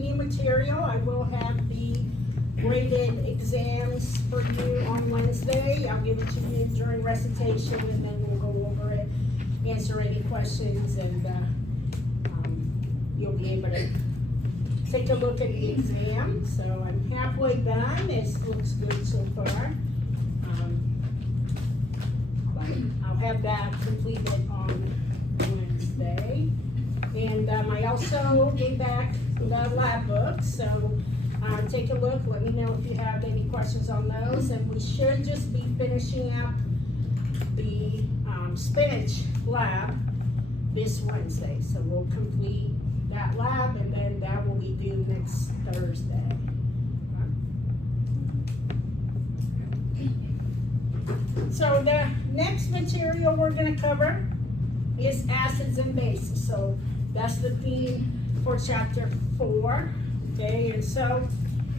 new material. I will have the graded exams for you on Wednesday. I'll give it to you during recitation, and then we'll go over it, answer any questions, and you'll be able to take a look at the exam. So I'm halfway done. This looks good so far. But I'll have that completed on Wednesday. And I also gave back the lab books, so take a look, let me know if you have any questions on those, and we should just be finishing up the spinach lab this Wednesday. So we'll complete that lab, and then that will be due next Thursday. So the next material we're going to cover is acids and bases. So that's the theme for chapter 4. Okay, and so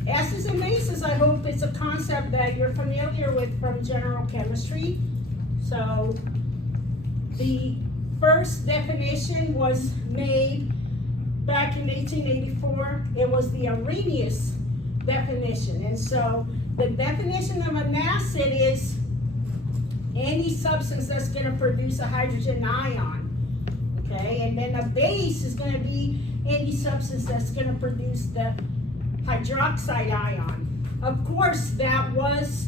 acids and bases, I hope it's a concept that you're familiar with from general chemistry. So the first definition was made back in 1884. It was the Arrhenius definition. And so the definition of an acid is any substance that's going to produce a hydrogen ion. Okay, and then a base is going to be any substance that's going to produce the hydroxide ion. Of course, that was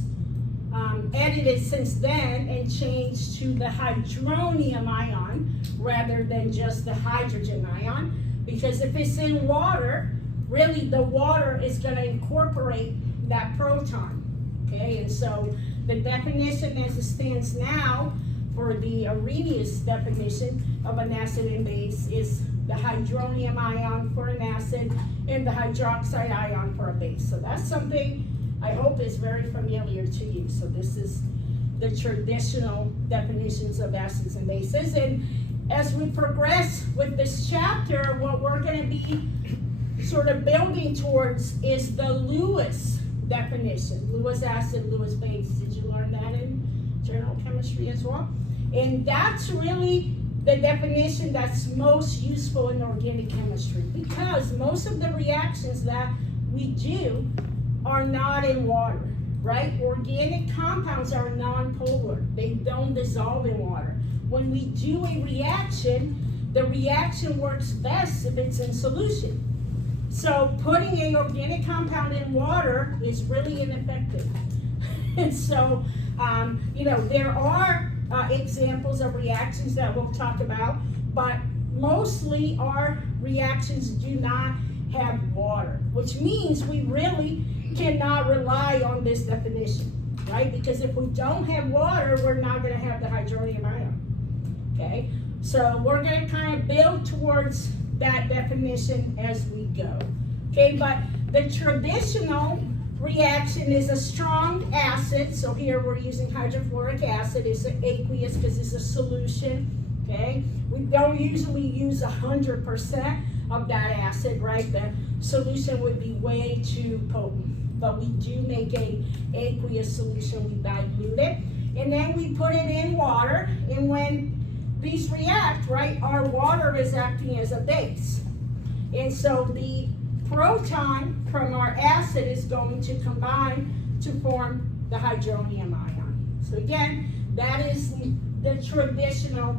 edited since then and changed to the hydronium ion rather than just the hydrogen ion, because if it's in water, really the water is going to incorporate that proton. Okay, and so the definition as it stands now for the Arrhenius definition of an acid and base is the hydronium ion for an acid and the hydroxide ion for a base. So that's something I hope is very familiar to you. So this is the traditional definitions of acids and bases. And as we progress with this chapter, what we're going to be sort of building towards is the Lewis definition. Lewis acid, Lewis base. Did you learn that in general chemistry as well? And that's really the definition that's most useful in organic chemistry, because most of the reactions that we do are not in water, right? Organic compounds are non-polar. They don't dissolve in water. When we do a reaction, the reaction works best if it's in solution. So putting an organic compound in water is really ineffective. And so, there are examples of reactions that we'll talk about, but mostly our reactions do not have water, which means we really cannot rely on this definition, right? Because if we don't have water, we're not going to have the hydronium ion, okay? So we're going to kind of build towards that definition as we go, okay? But the traditional reaction is a strong acid. So here we're using hydrofluoric acid. It's an aqueous because it's a solution, okay? We don't usually use 100% of that acid, right? The solution would be way too potent. But we do make an aqueous solution. We dilute it. And then we put it in water. And when these react, right, our water is acting as a base. And so the proton from our acid is going to combine to form the hydronium ion. So again, that is the traditional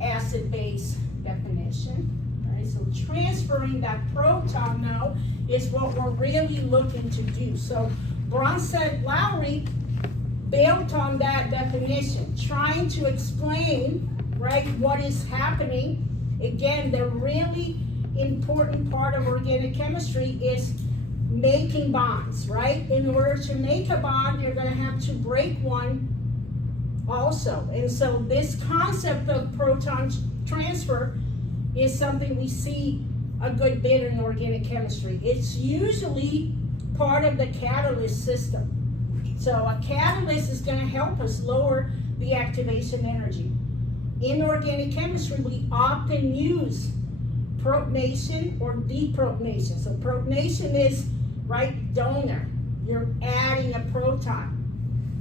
acid-base definition. Right? So transferring that proton now is what we're really looking to do. So Bronsted-Lowry built on that definition, trying to explain, right, what is happening. Again, the really important part of organic chemistry is making bonds, right? In order to make a bond, you're going to have to break one also. And so this concept of proton transfer is something we see a good bit in organic chemistry. It's usually part of the catalyst system. So a catalyst is going to help us lower the activation energy. In organic chemistry, we often use protonation or deprotonation. So protonation is, right, donor. You're adding a proton.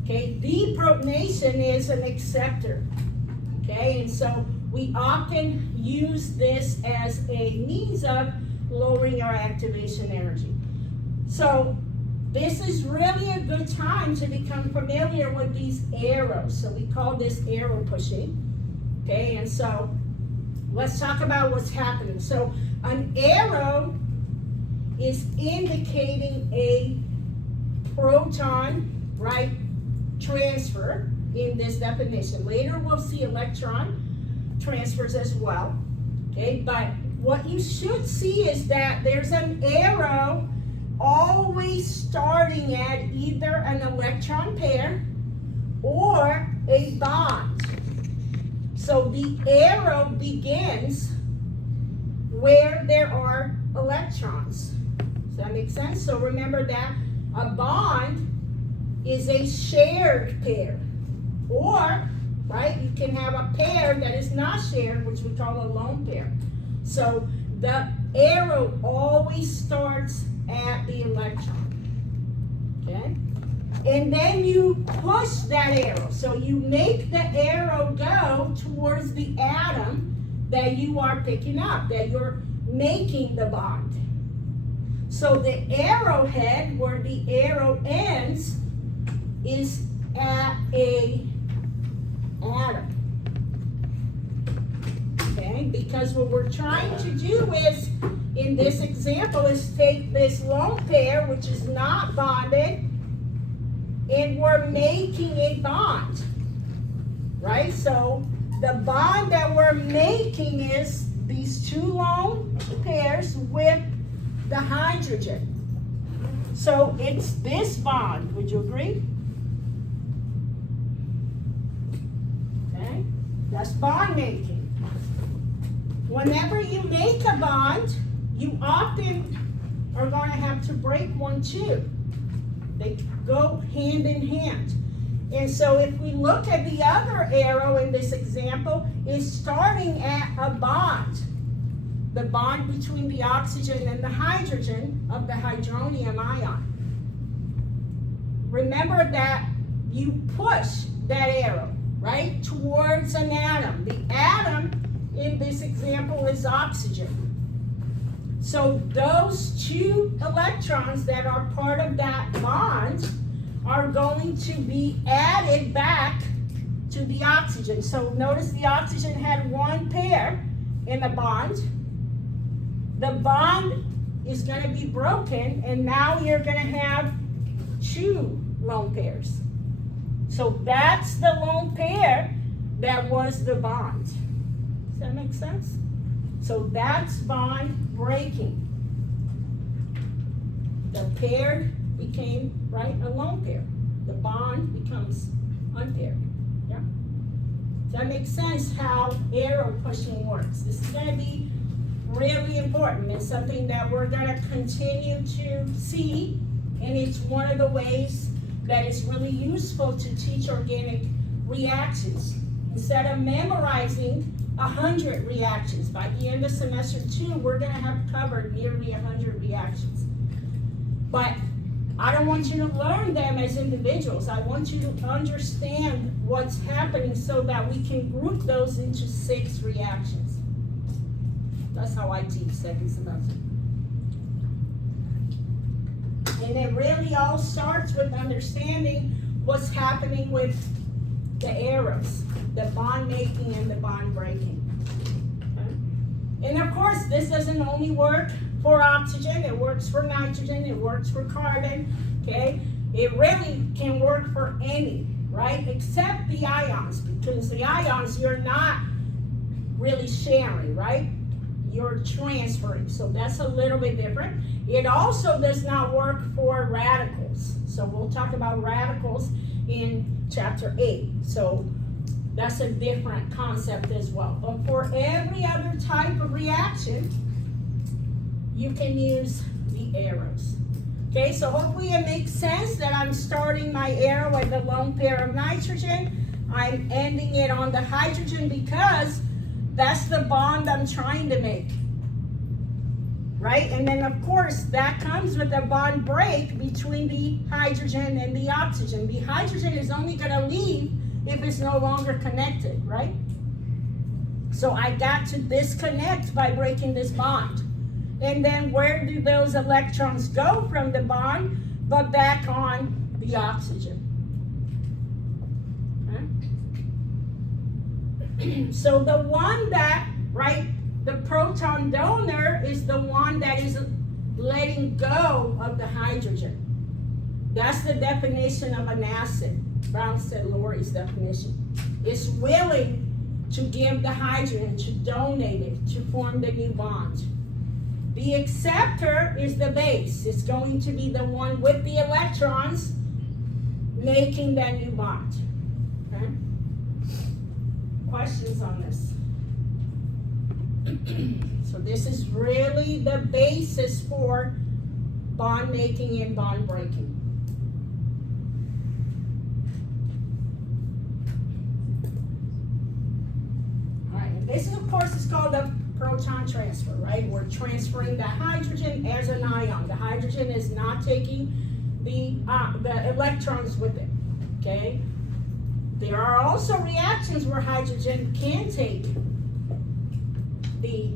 Okay, deprotonation is an acceptor. Okay, and so we often use this as a means of lowering our activation energy. So this is really a good time to become familiar with these arrows. So we call this arrow pushing. Okay, and so let's talk about what's happening. So an arrow is indicating a proton, right, transfer in this definition. Later we'll see electron transfers as well. Okay, but what you should see is that there's an arrow always starting at either an electron pair or a bond. So the arrow begins where there are electrons. Does that make sense? So remember that a bond is a shared pair. Or, right, you can have a pair that is not shared, which we call a lone pair. So the arrow always starts at the electron. Okay? And then you push that arrow. So you make the arrow go towards the atom that you are picking up, that you're making the bond. So the arrowhead, where the arrow ends, is at a atom. Okay, because what we're trying to do is, in this example, is take this lone pair, which is not bonded, and we're making a bond, right? So the bond that we're making is these two lone pairs with the hydrogen. So it's this bond, would you agree? Okay, that's bond making. Whenever you make a bond, you often are going to have to break one too. They go hand in hand. And so if we look at the other arrow in this example, it's starting at a bond. The bond between the oxygen and the hydrogen of the hydronium ion. Remember that you push that arrow, right, towards an atom. The atom in this example is oxygen. So those two electrons that are part of that bond are going to be added back to the oxygen. So notice the oxygen had one pair in the bond. The bond is going to be broken, and now you're going to have two lone pairs. So that's the lone pair that was the bond. Does that make sense? So that's bond breaking. The pair became, right, a lone pair. The bond becomes unpaired. Yeah? Does that make sense how arrow pushing works? This is going to be really important. It's something that we're going to continue to see, and it's one of the ways that is really useful to teach organic reactions. Instead of memorizing 100 reactions, by the end of semester 2, we're going to have covered nearly 100 reactions. But I don't want you to learn them as individuals. I want you to understand what's happening so that we can group those into 6 reactions. That's how I teach second semester. And it really all starts with understanding what's happening with the arrows, the bond making and the bond breaking. Okay? And of course, this doesn't only work for oxygen, it works for nitrogen, it works for carbon, okay? It really can work for any, right? Except the ions, because the ions you're not really sharing, right? You're transferring, so that's a little bit different. It also does not work for radicals. So we'll talk about radicals in chapter 8. So that's a different concept as well. But for every other type of reaction, you can use the arrows. Okay, so hopefully it makes sense that I'm starting my arrow at the lone pair of nitrogen. I'm ending it on the hydrogen because that's the bond I'm trying to make, right? And then of course that comes with a bond break between the hydrogen and the oxygen. The hydrogen is only gonna leave if it's no longer connected, right? So I got to disconnect by breaking this bond. And then where do those electrons go from the bond? But back on the oxygen. Okay? So the one that, right, the proton donor is the one that is letting go of the hydrogen. That's the definition of an acid. Brownstedt-Lowry's definition. It's willing to give the hydrogen, to donate it, to form the new bond. The acceptor is the base. It's going to be the one with the electrons making that new bond. Okay? Questions on this? So this is really the basis for bond making and bond breaking. All right, this is, of course, is called the proton transfer, right? We're transferring the hydrogen as an ion. The hydrogen is not taking the electrons with it, okay? There are also reactions where hydrogen can take the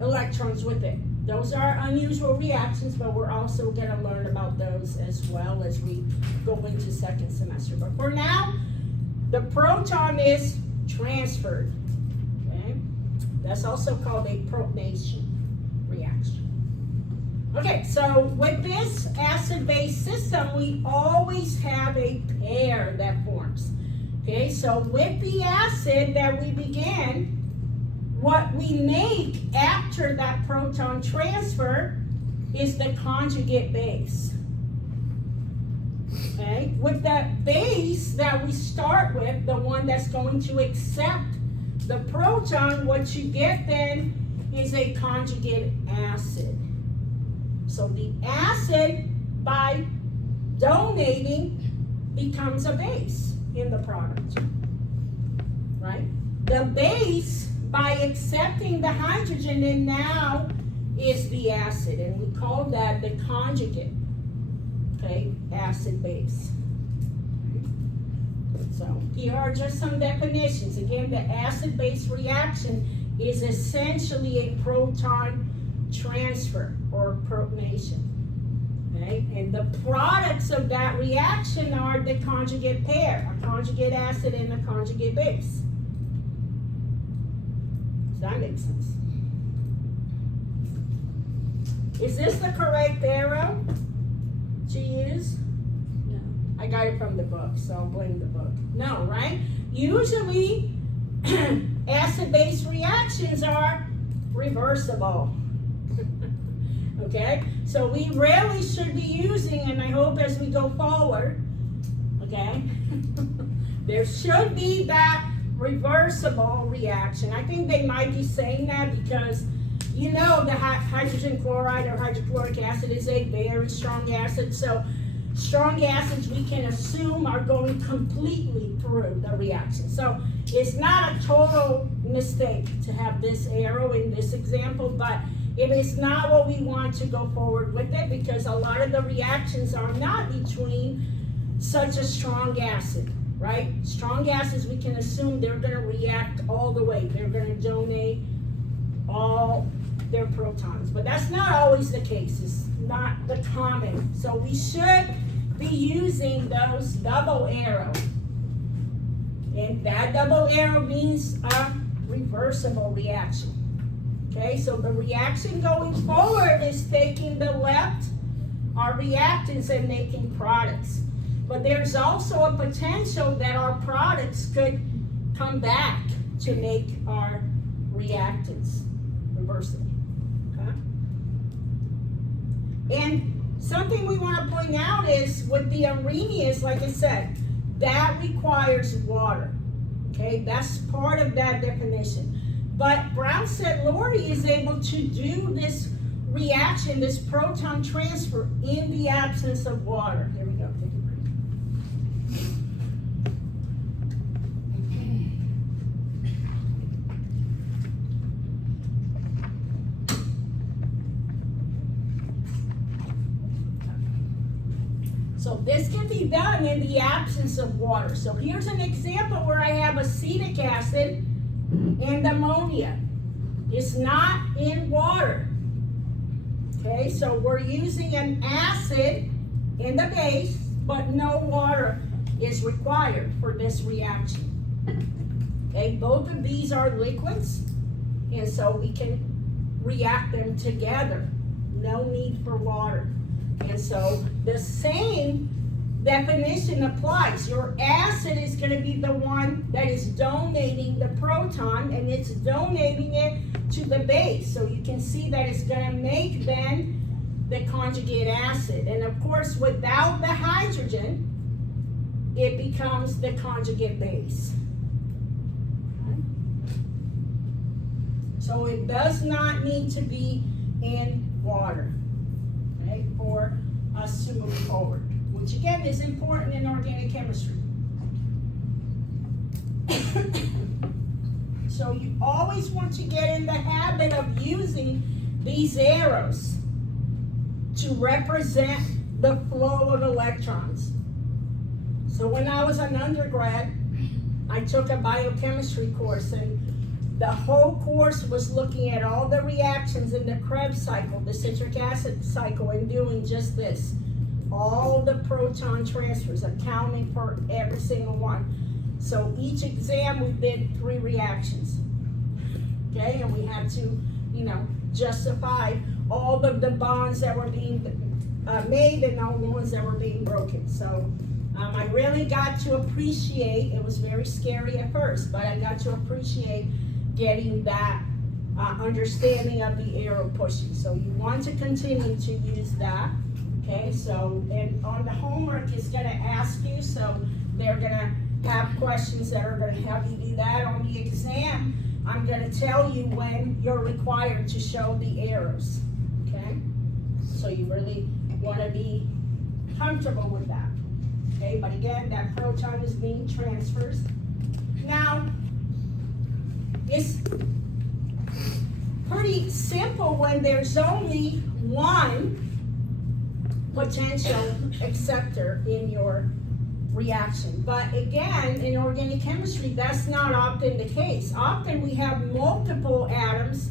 electrons with it. Those are unusual reactions, but we're also going to learn about those as well as we go into second semester. But for now, the proton is transferred. Okay? That's also called a protonation reaction. Okay, so with this acid-base system, we always have a pair that forms. Okay, so with the acid that we began, what we make after that proton transfer is the conjugate base. Okay, with that base that we start with, the one that's going to accept the proton, what you get then is a conjugate acid. So the acid, by donating, becomes a base in the product, right? The base, by accepting the hydrogen, and now is the acid, and we call that the conjugate, okay, acid base. So here are just some definitions. Again, the acid-base reaction is essentially a proton transfer or protonation. Okay? And the products of that reaction are the conjugate pair, a conjugate acid and a conjugate base. Does that make sense? Is this the correct arrow to use? No. I got it from the book, so I'll blame the book. No, right? Usually, acid-base reactions are reversible. Okay? So we rarely should be using, and I hope as we go forward, okay, there should be that reversible reaction. I think they might be saying that because, you know, the hydrogen chloride or hydrochloric acid is a very strong acid. So strong acids we can assume are going completely through the reaction. So it's not a total mistake to have this arrow in this example, but it is not what we want to go forward with it, because a lot of the reactions are not between such a strong acid, right? Strong acids, we can assume they're going to react all the way. They're going to donate all their protons. But that's not always the case. It's not the common. So we should be using those double arrow. And that double arrow means a reversible reaction. Okay, so the reaction going forward is taking the left, our reactants, and making products. But there's also a potential that our products could come back to make our reactants reversible. Okay? And something we want to point out is with the Arrhenius, like I said, that requires water. Okay, that's part of that definition. But Brownstedt-Lowry is able to do this reaction, this proton transfer, in the absence of water. Here we go. Take a break. So this can be done in the absence of water. So here's an example where I have acetic acid and ammonia. It's not in water. Okay, so we're using an acid in the base, but no water is required for this reaction. Okay, both of these are liquids, and so we can react them together. No need for water. And so the same definition applies. Your acid is going to be the one that is donating the proton, and it's donating it to the base. So you can see that it's going to make then the conjugate acid. And of course, without the hydrogen, it becomes the conjugate base. So it does not need to be in water, okay, for us to move forward, which again is important in organic chemistry. So you always want to get in the habit of using these arrows to represent the flow of electrons. So when I was an undergrad, I took a biochemistry course, and the whole course was looking at all the reactions in the Krebs cycle, the citric acid cycle, and doing just this. All the proton transfers, accounting for every single one. So each exam we did 3 reactions. Okay, and we had to, justify all of the bonds that were being made and all the ones that were being broken. So I really got to appreciate, it was very scary at first, but I got to appreciate getting that understanding of the arrow pushing. So you want to continue to use that. Okay, so and on the homework it's going to ask you, so they're going to have questions that are going to have you do that. On the exam, I'm going to tell you when you're required to show the arrows. Okay, so you really want to be comfortable with that. Okay, but again, that proton is being transferred. Now, it's pretty simple when there's only one potential acceptor in your reaction. But again, in organic chemistry, that's not often the case. Often we have multiple atoms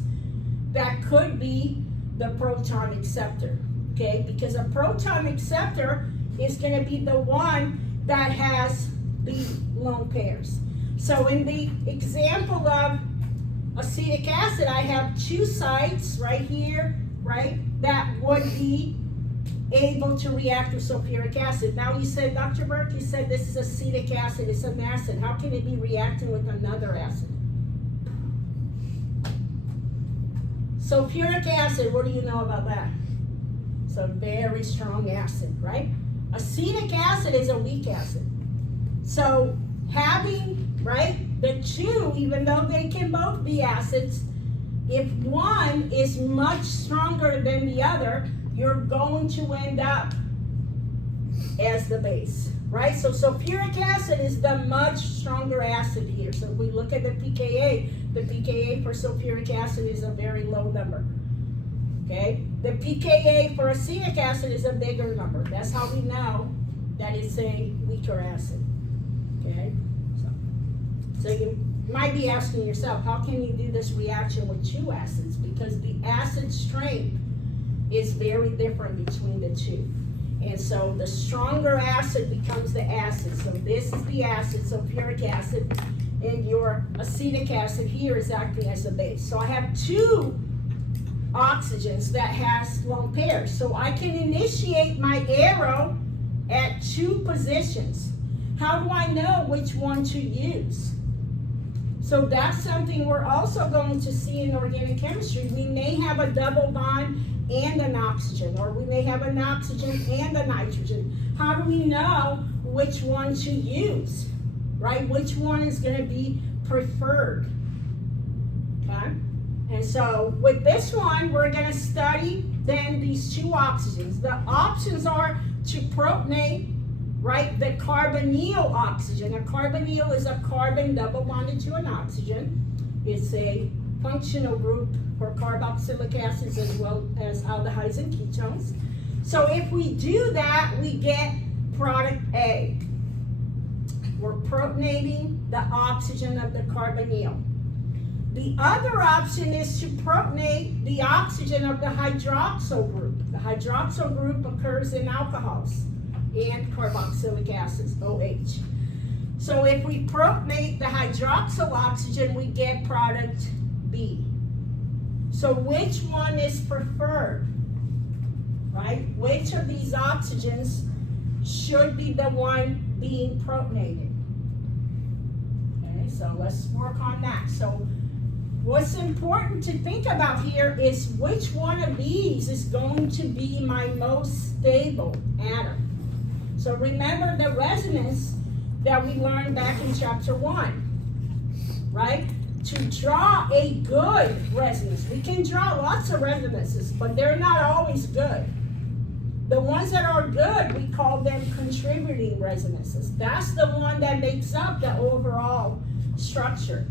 that could be the proton acceptor, okay? Because a proton acceptor is going to be the one that has the lone pairs. So in the example of acetic acid, I have 2 sites right here, right, that would be able to react with sulfuric acid. Now you said, Dr. Burke, you said this is acetic acid, it's an acid. How can it be reacting with another acid? Sulfuric acid, what do you know about that? It's a very strong acid, right? Acetic acid is a weak acid. So having, right, the 2, even though they can both be acids, if one is much stronger than the other, you're going to end up as the base, right? So sulfuric acid is the much stronger acid here. So if we look at the pKa for sulfuric acid is a very low number, okay? The pKa for acetic acid is a bigger number. That's how we know that it's a weaker acid, okay? So you might be asking yourself, how can you do this reaction with 2 acids? Because the acid strength is very different between the 2. And so the stronger acid becomes the acid. So this is the acid, sulfuric acid, and your acetic acid here is acting as a base. So I have 2 oxygens that has lone pairs. So I can initiate my arrow at 2 positions. How do I know which one to use? So that's something we're also going to see in organic chemistry. We may have a double bond and an oxygen, or we may have an oxygen and a nitrogen. How do we know which one to use, right? Which one is going to be preferred, okay? And so with this one, we're going to study then these 2 oxygens. The options are to protonate, right, the carbonyl oxygen. A carbonyl is a carbon double bonded to an oxygen. It's a functional group for carboxylic acids as well as aldehydes and ketones. So if we do that, we get product A. We're protonating the oxygen of the carbonyl. The other option is to protonate the oxygen of the hydroxyl group. The hydroxyl group occurs in alcohols and carboxylic acids, OH. So if we protonate the hydroxyl oxygen, we get product B. So which one is preferred, right? Which of these oxygens should be the one being protonated? Okay, so let's work on that. So what's important to think about here is which one of these is going to be my most stable atom. So remember the resonance that we learned back in chapter 1, right? To draw a good resonance, we can draw lots of resonances, but they're not always good. The ones that are good, we call them contributing resonances. That's the one that makes up the overall structure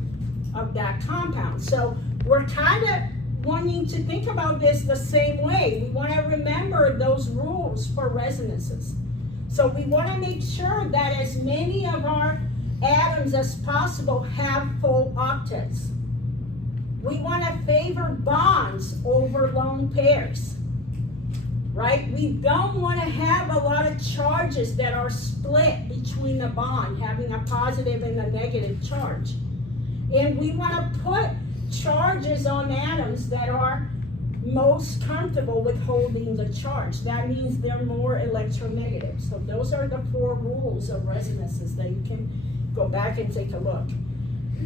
of that compound. So we're kind of wanting to think about this the same way. We want to remember those rules for resonances. So we want to make sure that as many of our atoms as possible have full octets. We want to favor bonds over lone pairs, right? We don't want to have a lot of charges that are split between the bond, having a positive and a negative charge. And we want to put charges on atoms that are most comfortable with holding the charge. That means they're more electronegative. So those are the 4 rules of resonances that you can go back and take a look.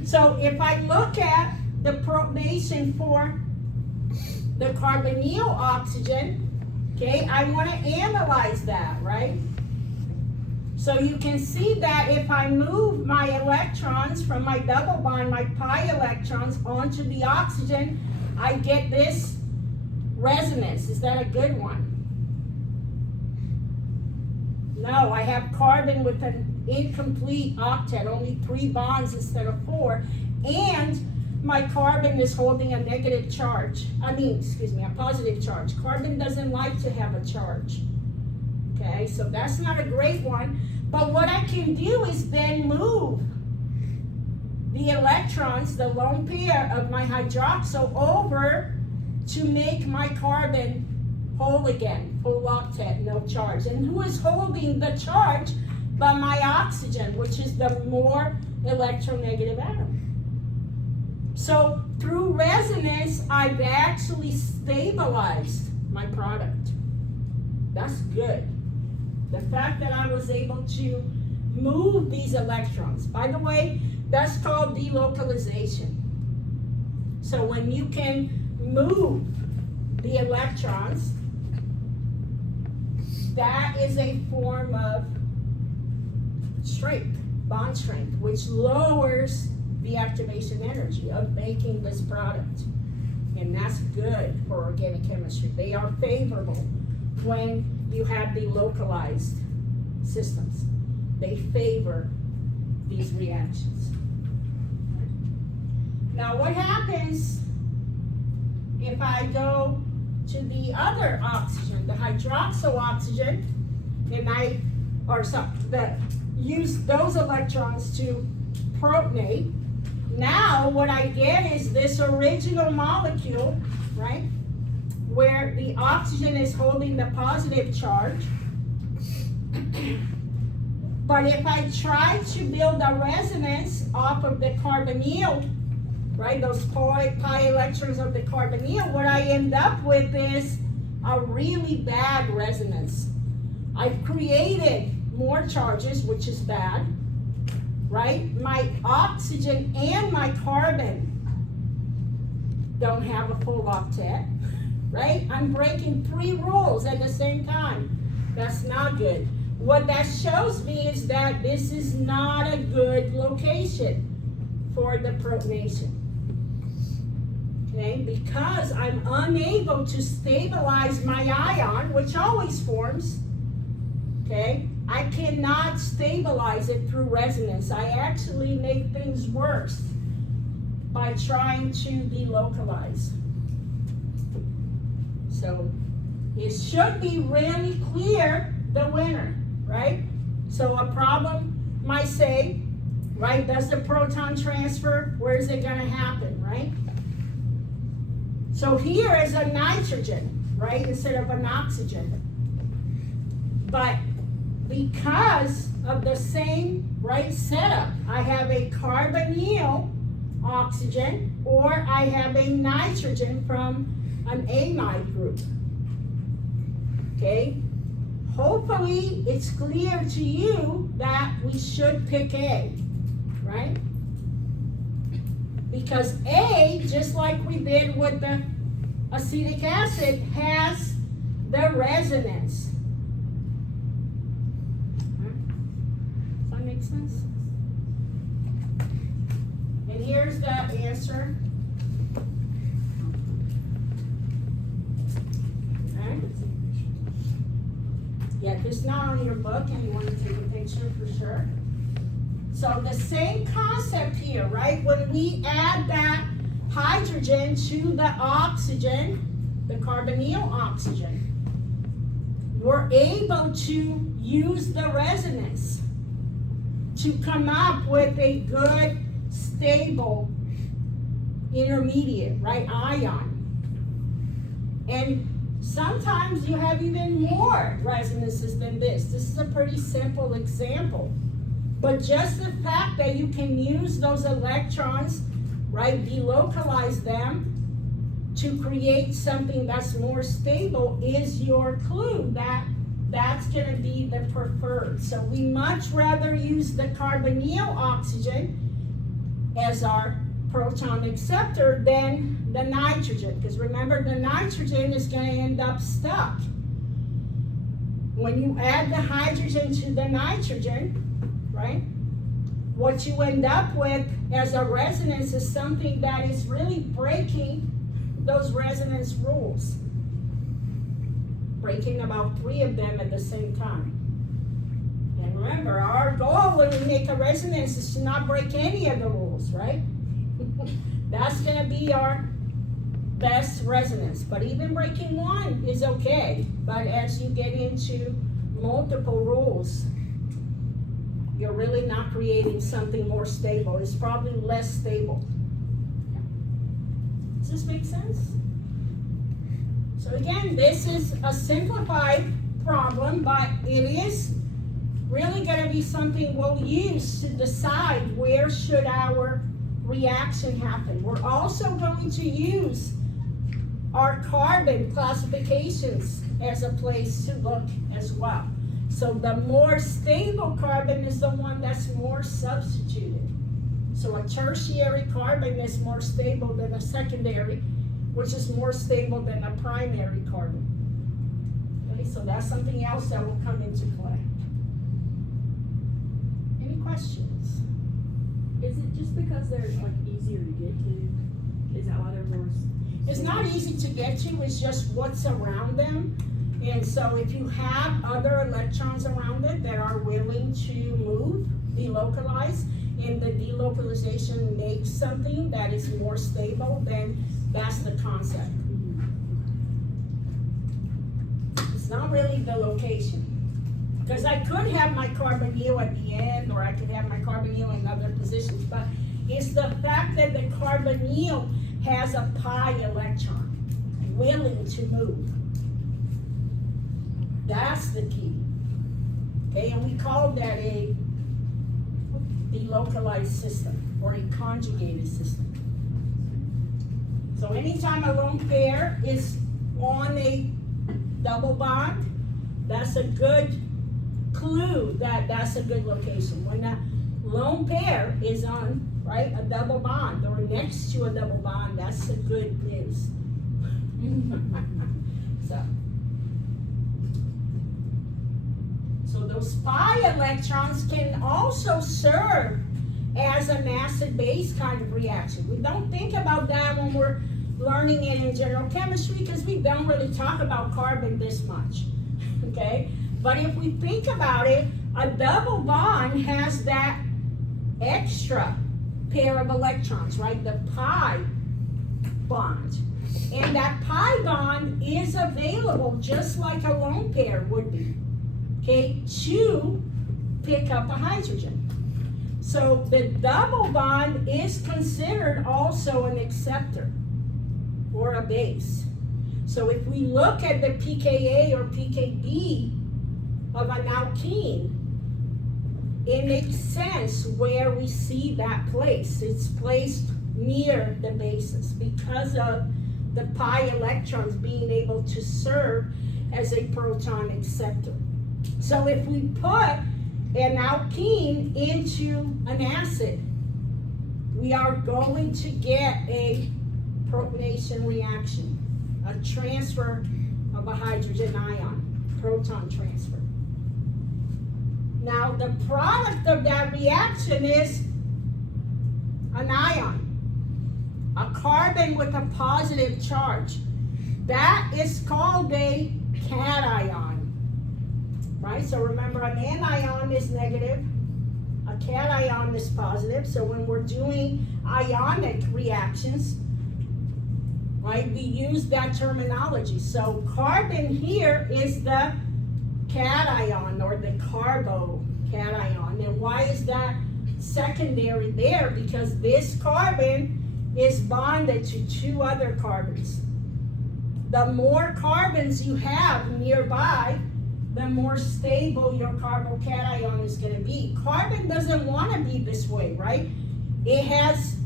So if I look at the protonation for the carbonyl oxygen, okay, I want to analyze that, right? So you can see that if I move my electrons from my double bond, my pi electrons, onto the oxygen, I get this resonance. Is that a good one? No, I have carbon with an incomplete octet, only 3 bonds instead of 4, and my carbon is holding a negative charge. A positive charge. Carbon doesn't like to have a charge. Okay, so that's not a great one. But what I can do is then move the electrons, the lone pair of my hydroxyl, over to make my carbon whole again, full octet, no charge. And who is holding the charge but my oxygen, which is the more electronegative atom? So through resonance, I've actually stabilized my product. That's good. The fact that I was able to move these electrons. By the way, that's called delocalization. So when you can move the electrons, that is a form of strength, bond strength, which lowers the activation energy of making this product. And that's good for organic chemistry. They are favorable when you have delocalized systems. They favor these reactions. Now what happens if I go to the other oxygen, the hydroxyl oxygen, and use those electrons to protonate? Now what I get is this original molecule, right, where the oxygen is holding the positive charge. But if I try to build a resonance off of the carbonyl, right, those pi electrons of the carbonyl, what I end up with is a really bad resonance. I've created more charges, which is bad, right? My oxygen and my carbon don't have a full octet, right? I'm breaking 3 rules at the same time. That's not good. What that shows me is that this is not a good location for the protonation. Okay, because I'm unable to stabilize my ion, which always forms. Okay, I cannot stabilize it through resonance. I actually make things worse by trying to delocalize. So it should be really clear the winner, right? So a problem might say, right, does the proton transfer, where is it going to happen, right? So here is a nitrogen. right, instead of an oxygen. But because of the same, right, setup, I have a carbonyl oxygen, or I have a nitrogen from an amide group. Okay? Hopefully it's clear to you that we should pick A, right? Because A, just like we did with the acetic acid, has the resonance. Does that make sense? And here's the answer. Okay. Yeah, if it's not on your book and you want to take a picture, for sure. So the same concept here, right? When we add that hydrogen to the oxygen, the carbonyl oxygen, we're able to use the resonance to come up with a good, stable, intermediate, right, ion. And sometimes you have even more resonances than this. This is a pretty simple example. But just the fact that you can use those electrons, right, delocalize them to create something that's more stable is your clue that that's going to be the preferred. So we much rather use the carbonyl oxygen as our proton acceptor than the nitrogen, because remember, the nitrogen is going to end up stuck. When you add the hydrogen to the nitrogen, right, what you end up with as a resonance is something that is really breaking those resonance rules, breaking about 3 of them at the same time. And remember, our goal when we make a resonance is to not break any of the rules, right? That's going to be our best resonance. But even breaking one is okay. But as you get into multiple rules, you're really not creating something more stable. It's probably less stable. Does this make sense? So again, this is a simplified problem, but it is really going to be something we'll use to decide where should our reaction happen. We're also going to use our carbon classifications as a place to look as well. So the more stable carbon is the one that's more substituted. So a tertiary carbon is more stable than a secondary, which is more stable than a primary carbon. Okay, so that's something else that will come into play. Any questions? Is it just because they're like easier to get to? Is that why they're more? It's not easy to get to, it's just what's around them. And so if you have other electrons around it that are willing to move, delocalize, and the delocalization makes something that is more stable, then that's the concept. It's not really the location. Because I could have my carbonyl at the end, or I could have my carbonyl in other positions, but it's the fact that the carbonyl has a pi electron willing to move. That's the key. Okay, and we call that a delocalized system or a conjugated system. So anytime a lone pair is on a double bond, that's a good clue that that's a good location. When that lone pair is on, right, a double bond or next to a double bond, that's a good news. So those pi electrons can also serve as an acid-base kind of reaction. We don't think about that when we're learning it in general chemistry because we don't really talk about carbon this much, okay? But if we think about it, a double bond has that extra pair of electrons, right? The pi bond. And that pi bond is available just like a lone pair would be, okay, to pick up a hydrogen. So the double bond is considered also an acceptor or a base. So if we look at the pKa or pKb of an alkene, it makes sense where we see that place. It's placed near the basis because of the pi electrons being able to serve as a proton acceptor. So if we put an alkene into an acid, we are going to get a protonation reaction, a transfer of a hydrogen ion, proton transfer. Now the product of that reaction is an ion, a carbon with a positive charge. That is called a cation, right? So remember, an anion is negative, a cation is positive. So when we're doing ionic reactions, right, we use that terminology. So carbon here is the cation or the carbocation. And why is that secondary there? Because this carbon is bonded to two other carbons. The more carbons you have nearby, the more stable your carbocation is going to be. Carbon doesn't want to be this way, right? It has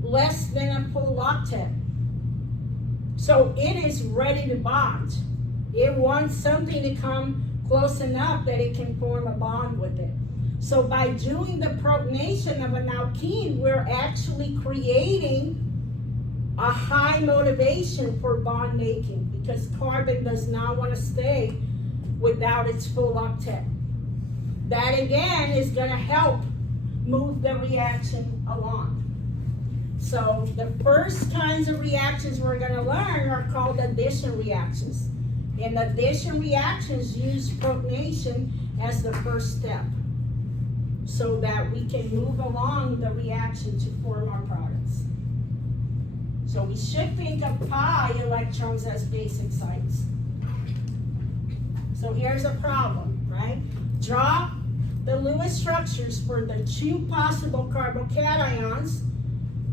less than a full octet. So it is ready to bond. It wants something to come close enough that it can form a bond with it. So by doing the protonation of an alkene, we're actually creating a high motivation for bond making because carbon does not want to stay without its full octet. That again is going to help move the reaction along. So the first kinds of reactions we're going to learn are called addition reactions. And addition reactions use protonation as the first step so that we can move along the reaction to form our products. So we should think of pi electrons as basic sites. So here's a problem, right? Draw the Lewis structures for the two possible carbocations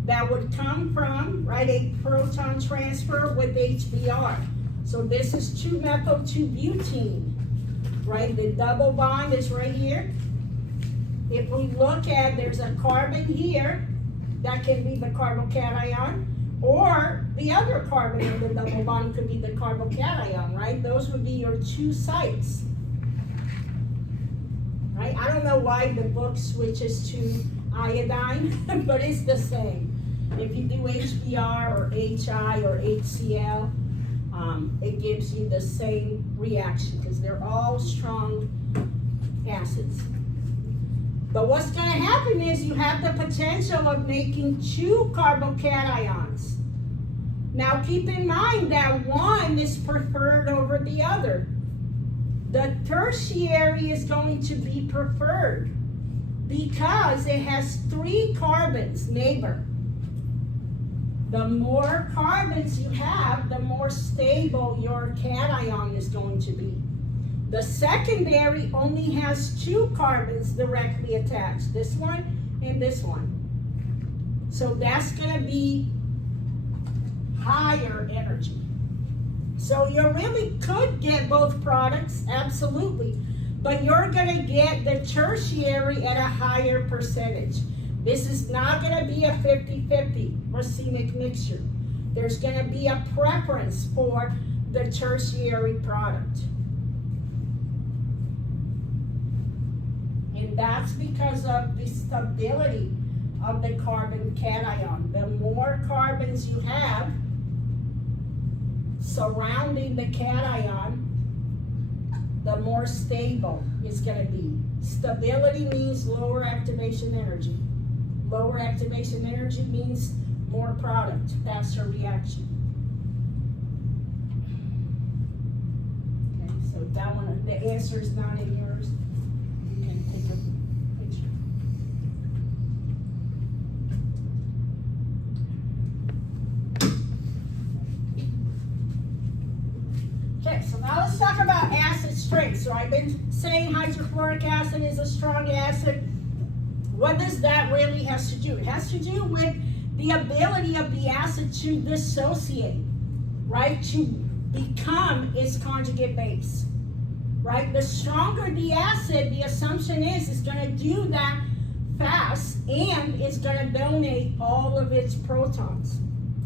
that would come from, right, a proton transfer with HBr. So this is 2-methyl-2-butene, right? The double bond is right here. If we look at, there's a carbon here, that can be the carbocation, or the other carbon in the double bond could be the carbocation, right? Those would be your two sites, right? I don't know why the book switches to iodine, but it's the same. If you do HBr or HI or HCl, it gives you the same reaction because they're all strong acids. But what's going to happen is you have the potential of making two carbocations. Now keep in mind that one is preferred over the other. The tertiary is going to be preferred because it has 3 carbons, neighbor. The more carbons you have, the more stable your cation is going to be. The secondary only has 2 carbons directly attached, this one and this one. So that's going to be higher energy. So you really could get both products, absolutely, but you're going to get the tertiary at a higher percentage. This is not going to be a 50-50 racemic mixture. There's going to be a preference for the tertiary product. And that's because of the stability of the carbon cation. The more carbons you have surrounding the cation, the more stable it's going to be. Stability means lower activation energy. Lower activation energy means more product, faster reaction. Okay, so that one, the answer is not in yours. You can take a picture. Okay, so now let's talk about acid strength. So I've been saying hydrochloric acid is a strong acid. What does that really have to do? It has to do with the ability of the acid to dissociate, right? To become its conjugate base, right? The stronger the acid, the assumption is it's gonna do that fast, and it's gonna donate all of its protons.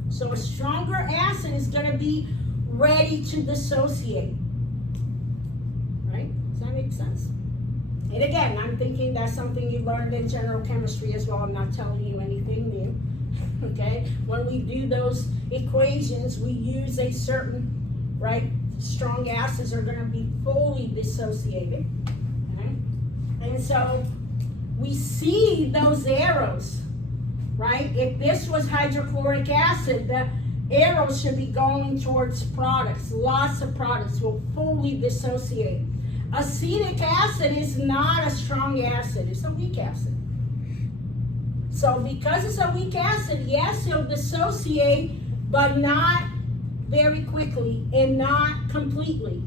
So a stronger acid is gonna be ready to dissociate, right? Does that make sense? And again, I'm thinking that's something you learned in general chemistry as well. I'm not telling you anything new, okay? When we do those equations, we use a certain, right? Strong acids are gonna be fully dissociated, okay? And so we see those arrows, right? If this was hydrochloric acid, the arrows should be going towards products. Lots of products will fully dissociate. Acetic acid is not a strong acid, it's a weak acid. So because it's a weak acid, yes, it'll dissociate, but not very quickly and not completely,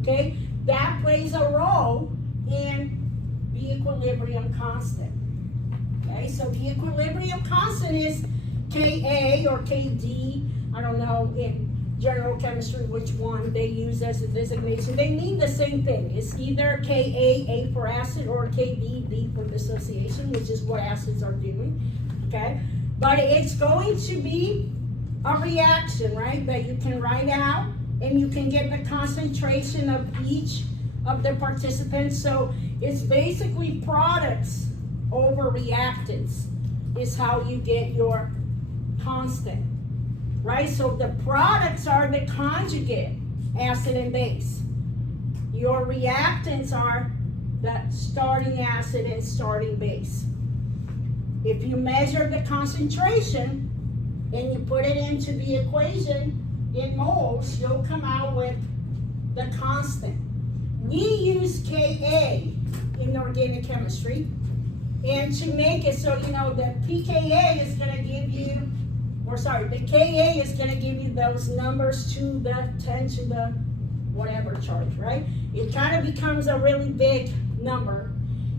okay? That plays a role in the equilibrium constant, okay? So the equilibrium constant is Ka or Kd, I don't know in general chemistry which one they use as a designation. They mean the same thing. It's either Ka, A for acid, or Kd, D for dissociation, which is what acids are doing, okay? But it's going to be a reaction, right, that you can write out, and you can get the concentration of each of the participants. So it's basically products over reactants is how you get your constant, right? So the products are the conjugate, acid and base. Your reactants are the starting acid and starting base. If you measure the concentration and you put it into the equation in moles, you'll come out with the constant. We use Ka in organic chemistry, and to make it so you know that pKa is going to give you, the Ka is going to give you those numbers to the 10 to the whatever charge, right? It kind of becomes a really big number,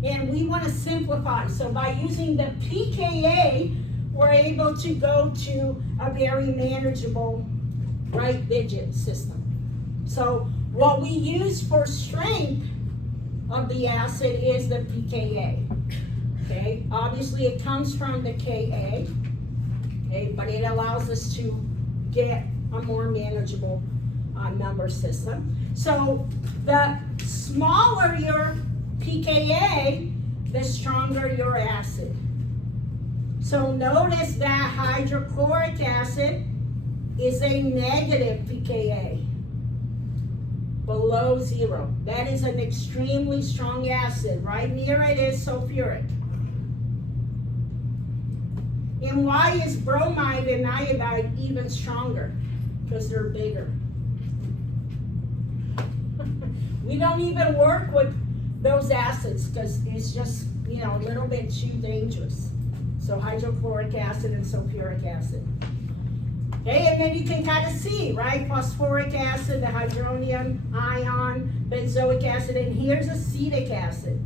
and we want to simplify. So by using the pKa, we're able to go to a very manageable, right, digit system. So what we use for strength of the acid is the pKa. Okay, obviously it comes from the Ka, okay, but it allows us to get a more manageable number system. So the smaller your pKa, the stronger your acid. So notice that hydrochloric acid is a negative pKa, below 0. That is an extremely strong acid. Right near it is sulfuric. And why is bromide and iodide even stronger? Because they're bigger. We don't even work with those acids because it's just, you know, a little bit too dangerous. So hydrochloric acid and sulfuric acid. Okay, and then you can kind of see, right? Phosphoric acid, the hydronium ion, benzoic acid, and here's acetic acid.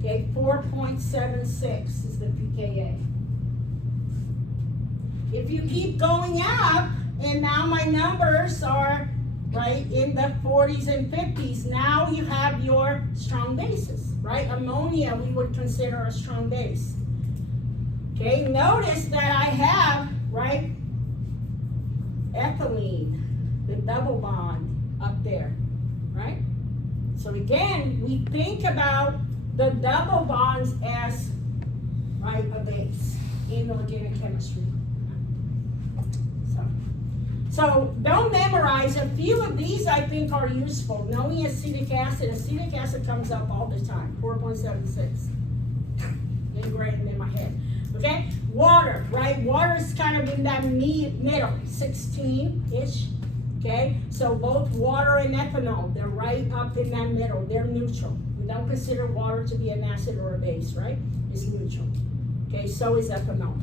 Okay, 4.76 is the pKa. If you keep going up, and now my numbers are, right, in the 40s and 50s, now you have your strong bases, right? Ammonia we would consider a strong base. Okay, notice that I have, right, ethylene, the double bond up there, right? So again, we think about the double bonds as, right, a base in organic chemistry. So don't memorize. A few of these I think are useful. Knowing acetic acid comes up all the time, 4.76. Ingrained in my head. Okay, water, right? Water is kind of in that middle, 16-ish. Okay, so both water and ethanol, they're right up in that middle. They're neutral. We don't consider water to be an acid or a base, right? It's neutral. Okay, so is ethanol.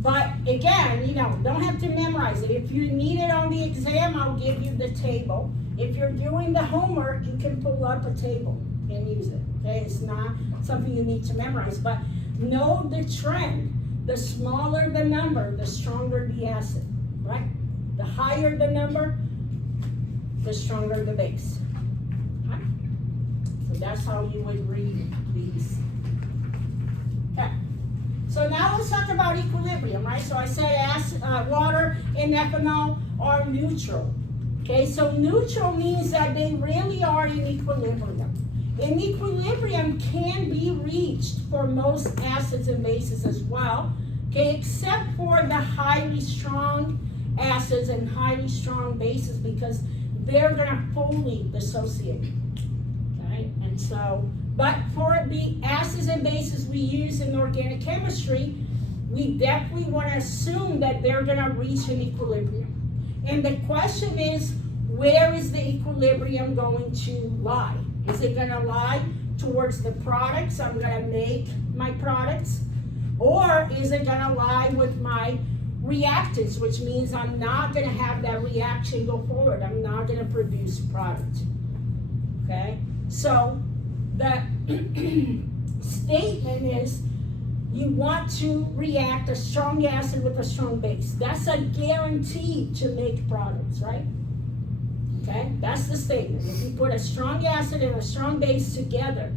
But again, you know, don't have to memorize it. If you need it on the exam, I'll give you the table. If you're doing the homework, you can pull up a table and use it. Okay, it's not something you need to memorize, but know the trend. The smaller the number, the stronger the acid. right? The higher the number, the stronger the base. Okay? So that's how you would read these. Okay. So now let's talk about equilibrium, right? So I said water and ethanol are neutral. Okay, so neutral means that they really are in equilibrium. And equilibrium can be reached for most acids and bases as well, okay, except for the highly strong acids and highly strong bases, because they're gonna fully dissociate, okay? And so, but for the acids and bases we use in organic chemistry, we definitely wanna assume that they're gonna reach an equilibrium. And the question is, where is the equilibrium going to lie? Is it gonna lie towards the products I'm gonna make my products? Or is it gonna lie with my reactants, which means I'm not gonna have that reaction go forward. I'm not gonna produce product, okay? So the statement is you want to react a strong acid with a strong base. That's a guarantee to make products, right? Okay, that's the statement. If you put a strong acid and a strong base together,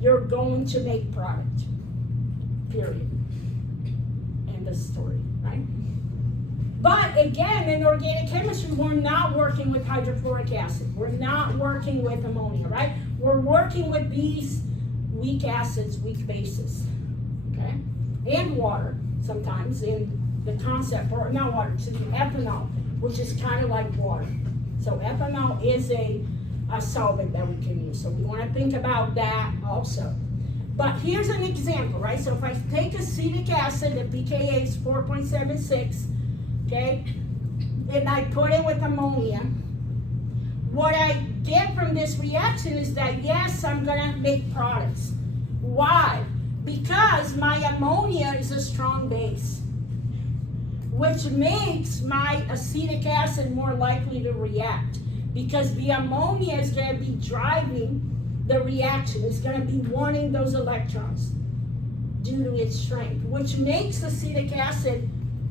you're going to make product, period. End of story, right? But again, in organic chemistry, we're not working with hydrochloric acid. We're not working with ammonia, right? We're working with these weak acids, weak bases, okay? And water, sometimes, in the concept, or not water, ethanol, which is kind of like water. So ethanol is a solvent that we can use. So we want to think about that also. But here's an example, right? So if I take acetic acid, the pKa is 4.76, okay? And I put it with ammonia. What I get from this reaction is that, yes, I'm going to make products. Why? Because my ammonia is a strong base, which makes my acetic acid more likely to react, because the ammonia is going to be driving the reaction. It's going to be wanting those electrons due to its strength, which makes acetic acid,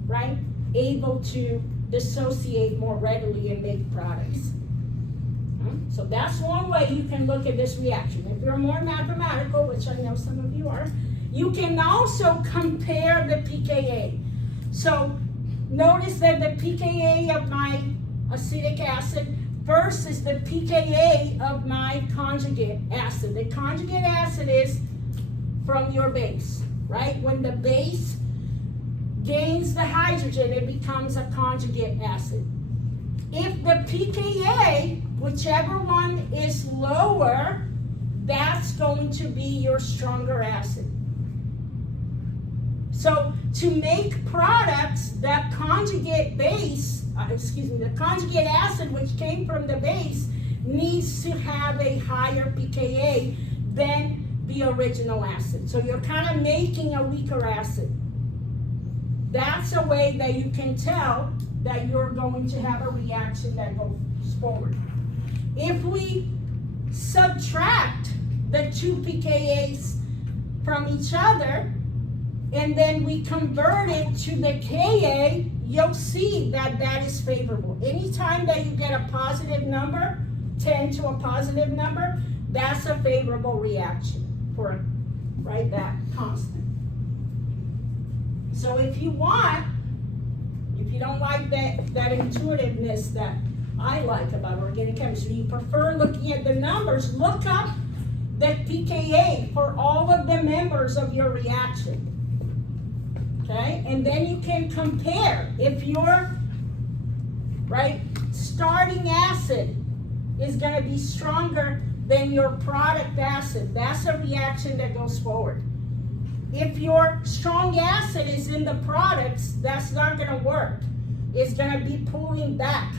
right, able to dissociate more readily and make products. So that's one way you can look at this reaction. If you're more mathematical, which I know some of you are, you can also compare the pKa. So notice that the pKa of my acetic acid versus the pKa of my conjugate acid. The conjugate acid is from your base, right? When the base gains the hydrogen, it becomes a conjugate acid. If the pKa, whichever one is lower, that's going to be your stronger acid. So to make products, that conjugate base, the conjugate acid which came from the base needs to have a higher pKa than the original acid. So you're kind of making a weaker acid. That's a way that you can tell that you're going to have a reaction that goes forward. If we subtract the two pKa's from each other, and then we convert it to the Ka, you'll see that that is favorable. Anytime that you get a positive number, 10 to a positive number, that's a favorable reaction for, right, that constant. So if you want, if you don't like that intuitiveness that I like about organic chemistry, you prefer looking at the numbers, look up the pKa for all of the members of your reaction. Okay, and then you can compare. If your, right, starting acid is going to be stronger than your product acid, that's a reaction that goes forward. If your strong acid is in the products, that's not going to work. It's going to be pulling back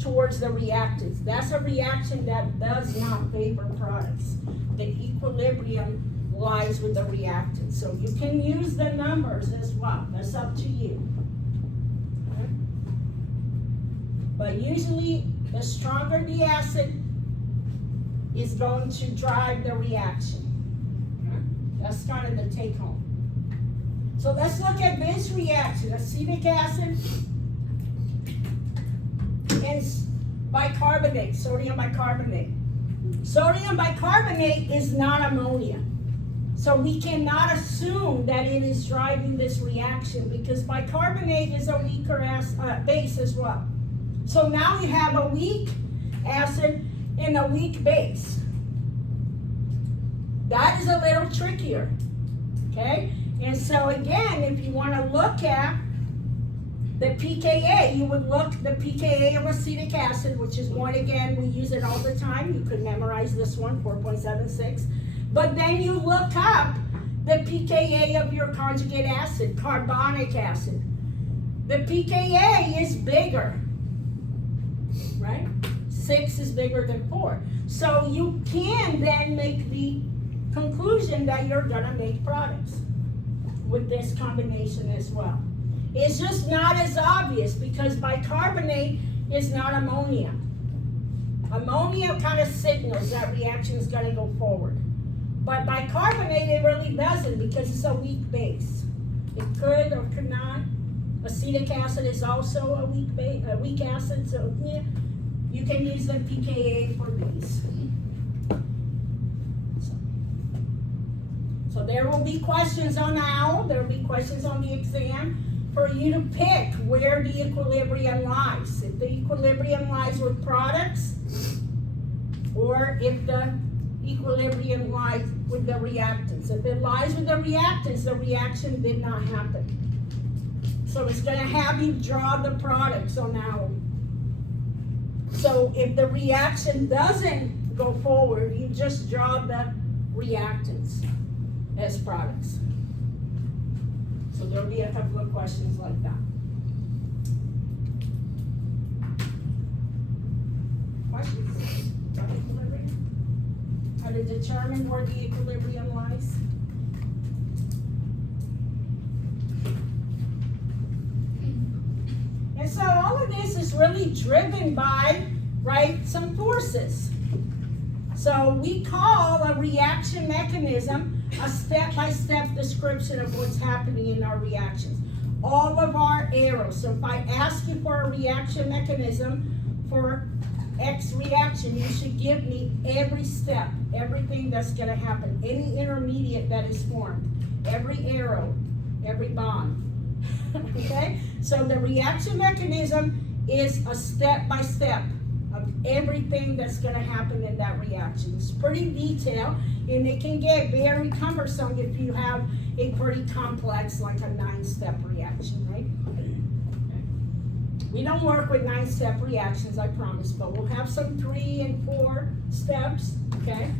towards the reactants. That's a reaction that does not favor products. The equilibrium lies with the reactant. So you can use the numbers as well. That's up to you. Okay? But usually, the stronger the acid is going to drive the reaction. Okay? That's kind of the take home. So let's look at this reaction. Acetic acid and bicarbonate, sodium bicarbonate. Sodium bicarbonate is not ammonia. So we cannot assume that it is driving this reaction because bicarbonate is a weaker base as well. So now you have a weak acid and a weak base. That is a little trickier, okay? And so again, if you want to look at the pKa, you would look the pKa of acetic acid, which is one, again, we use it all the time. You could memorize this one, 4.76. But then you look up the pKa of your conjugate acid, carbonic acid. The pKa is bigger, right? 6 is bigger than 4. So you can then make the conclusion that you're gonna make products with this combination as well. It's just not as obvious because bicarbonate is not ammonia. Ammonia kind of signals that reaction is gonna go forward. But bicarbonate, it really doesn't because it's a weak base. It could or could not. Acetic acid is also a weak acid, so yeah, you can use the pKa for these. So there will be questions on OWL, there will be questions on the exam for you to pick where the equilibrium lies. If the equilibrium lies with products, or if the equilibrium lies with the reactants. If it lies with the reactants, the reaction did not happen. So it's going to have you draw the products on OWL. So if the reaction doesn't go forward, you just draw the reactants as products. So there'll be a couple of questions like that. Questions? About equilibrium? How to determine where the equilibrium lies? And so all of this is really driven by, right, some forces. So we call a reaction mechanism a step-by-step description of what's happening in our reactions. All of our arrows. So if I ask you for a reaction mechanism for X reaction, you should give me every step, everything that's going to happen, any intermediate that is formed, every arrow, every bond. Okay? So the reaction mechanism is a step-by-step of everything that's going to happen in that reaction. It's pretty detailed, and it can get very cumbersome if you have a pretty complex, like a 9-step reaction, right? We don't work with 9-step reactions, I promise, but we'll have some 3 and 4 steps, okay?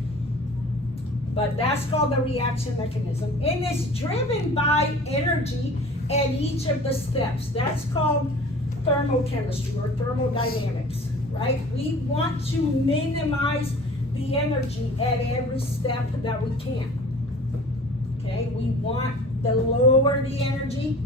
But that's called the reaction mechanism, and it's driven by energy at each of the steps. That's called thermochemistry or thermodynamics, right? We want to minimize the energy at every step that we can. Okay, we want the lower the energy,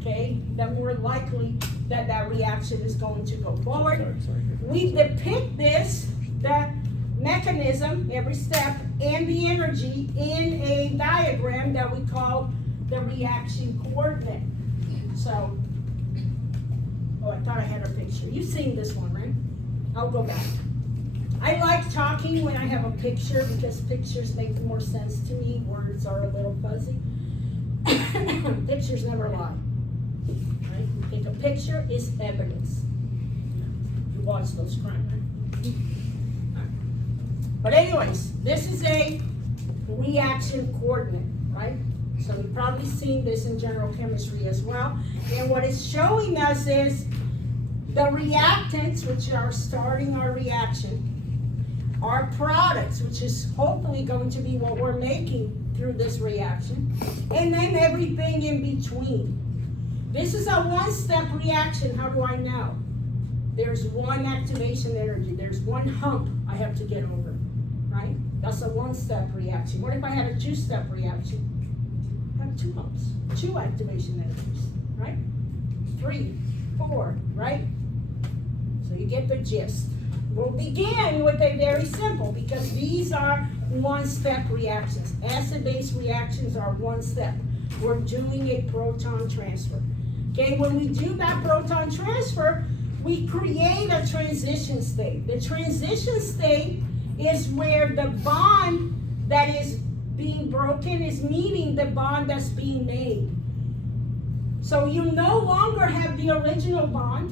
okay, the more likely that that reaction is going to go forward. We depict this, the mechanism, every step, and the energy in a diagram that we call the reaction coordinate. So, oh, I thought I had a picture. You've seen this one, right? I'll go back. I like talking when I have a picture because pictures make more sense to me. Words are a little fuzzy. Pictures never lie. Right? You think a picture is evidence. You watch those crime, right? But anyways, this is a reaction coordinate, right? So you've probably seen this in general chemistry as well. And what it's showing us is the reactants, which are starting our reaction, our products, which is hopefully going to be what we're making through this reaction, and then everything in between. This is a 1-step reaction. How do I know? There's one activation energy. There's one hump I have to get over, right? That's a 1-step reaction. What if I had a 2-step reaction? I have 2 humps, 2 activation energies, right? 3, 4, right? So you get the gist. We'll begin with a very simple, because these are 1-step reactions. Acid-base reactions are 1 step. We're doing a proton transfer. Okay, when we do that proton transfer, we create a transition state. The transition state is where the bond that is being broken is meeting the bond that's being made. So you no longer have the original bond,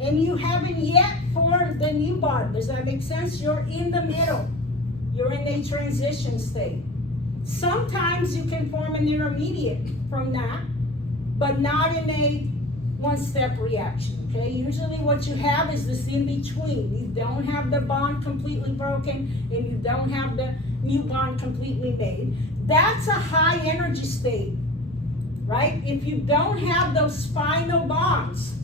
and you haven't yet formed the new bond. Does that make sense? You're in the middle. You're in a transition state. Sometimes you can form an intermediate from that, but not in a one-step reaction, okay? Usually what you have is this in-between. You don't have the bond completely broken, and you don't have the new bond completely made. That's a high energy state, right? If you don't have those spinal bonds,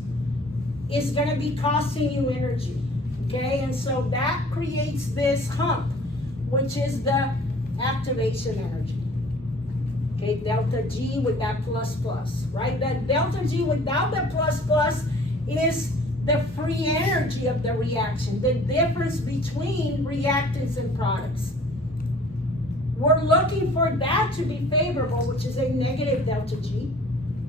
it's gonna be costing you energy, okay? And so that creates this hump, which is the activation energy. Okay, delta G with that plus plus, right? That delta G without the plus plus is the free energy of the reaction, the difference between reactants and products. We're looking for that to be favorable, which is a negative delta G,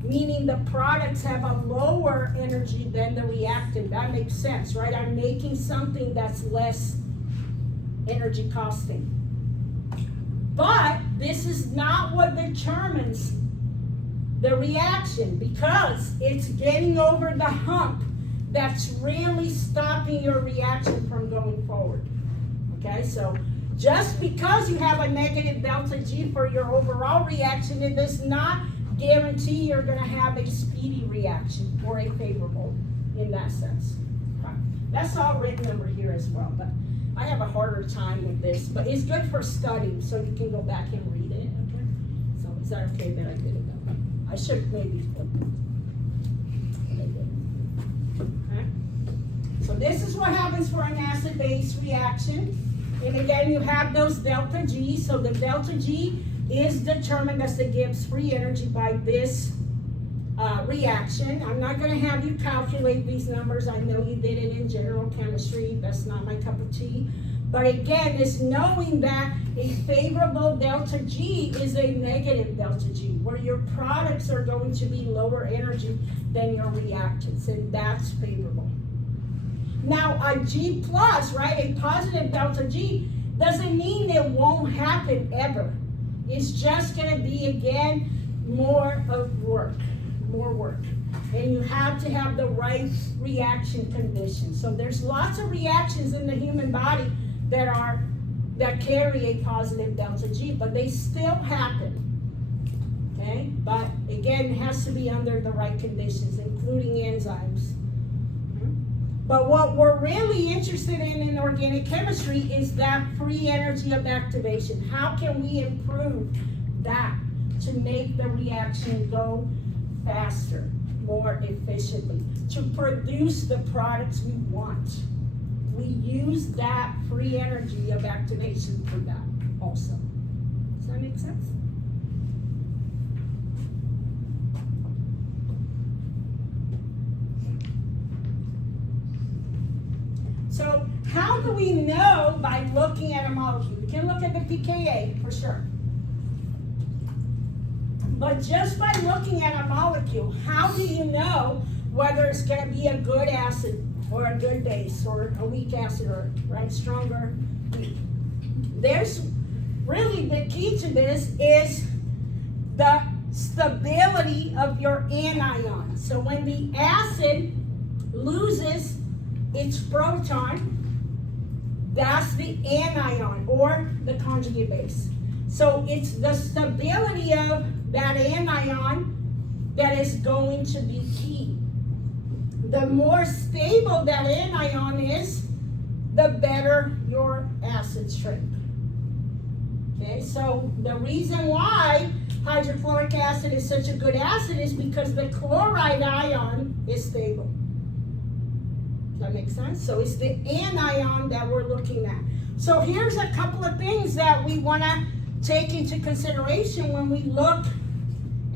meaning the products have a lower energy than the reactant. That makes sense, right? I'm making something that's less energy costing. But this is not what determines the reaction, because it's getting over the hump that's really stopping your reaction from going forward. Okay, so just because you have a negative delta G for your overall reaction, it does not guarantee you're going to have a speedy reaction or a favorable in that sense. Right. That's all written over here as well, but I have a harder time with this, but it's good for studying, so you can go back and read it. Okay? So is that okay that I did it that way? I should maybe flip it. Okay? So this is what happens for an acid-base reaction. And again, you have those delta G. So the delta G is determined as the Gibbs free energy by this reaction. I'm not going to have you calculate these numbers. I know you did it in general chemistry. That's not my cup of tea. But again, it's knowing that a favorable delta G is a negative delta G, where your products are going to be lower energy than your reactants, and that's favorable. Now, a G plus, right, a positive delta G, doesn't mean it won't happen ever. It's just going to be, again, more work. And you have to have the right reaction conditions. So there's lots of reactions in the human body that carry a positive delta G, but they still happen. Okay? But again, it has to be under the right conditions, including enzymes. But what we're really interested in organic chemistry is that free energy of activation. How can we improve that to make the reaction go faster, more efficiently, to produce the products we want? We use that free energy of activation for that also. Does that make sense? So how do we know by looking at a molecule? We can look at the pKa for sure. But just by looking at a molecule, how do you know whether it's going to be a good acid or a good base or a weak acid or right, stronger, weak? There's really the key to this is the stability of your anion. So when the acid loses its proton, that's the anion or the conjugate base. So it's the stability of that anion that is going to be key. The more stable that anion is, the better your acid strength. Okay, so the reason why hydrochloric acid is such a good acid is because the chloride ion is stable. Does that make sense? So it's the anion that we're looking at. So here's a couple of things that we want to take into consideration when we look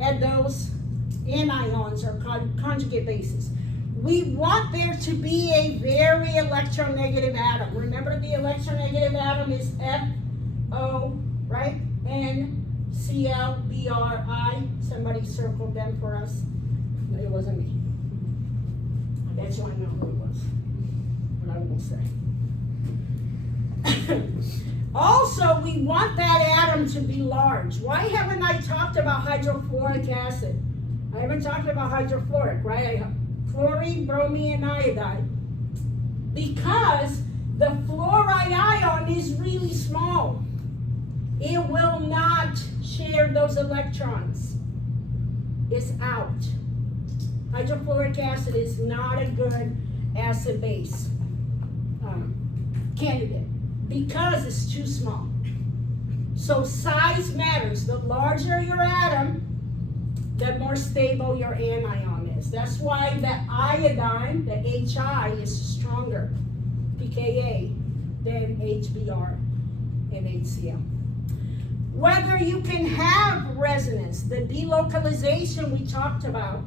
at those anions or conjugate bases. We want there to be a very electronegative atom. Remember, the electronegative atom is FO, right? NCl, Bri. Somebody circled them for us. No, it wasn't me. That's why I know who it was, but I won't say. Also, we want that atom to be large. Why haven't I talked about hydrofluoric acid? I haven't talked about hydrofluoric, right? Chlorine, bromine, and iodide. Because the fluoride ion is really small. It will not share those electrons. It's out. Hydrofluoric acid is not a good acid base candidate because it's too small. So size matters. The larger your atom, the more stable your anion is. That's why the iodine, the HI, is stronger, pKa, than HBr and HCl. Whether you can have resonance, the delocalization we talked about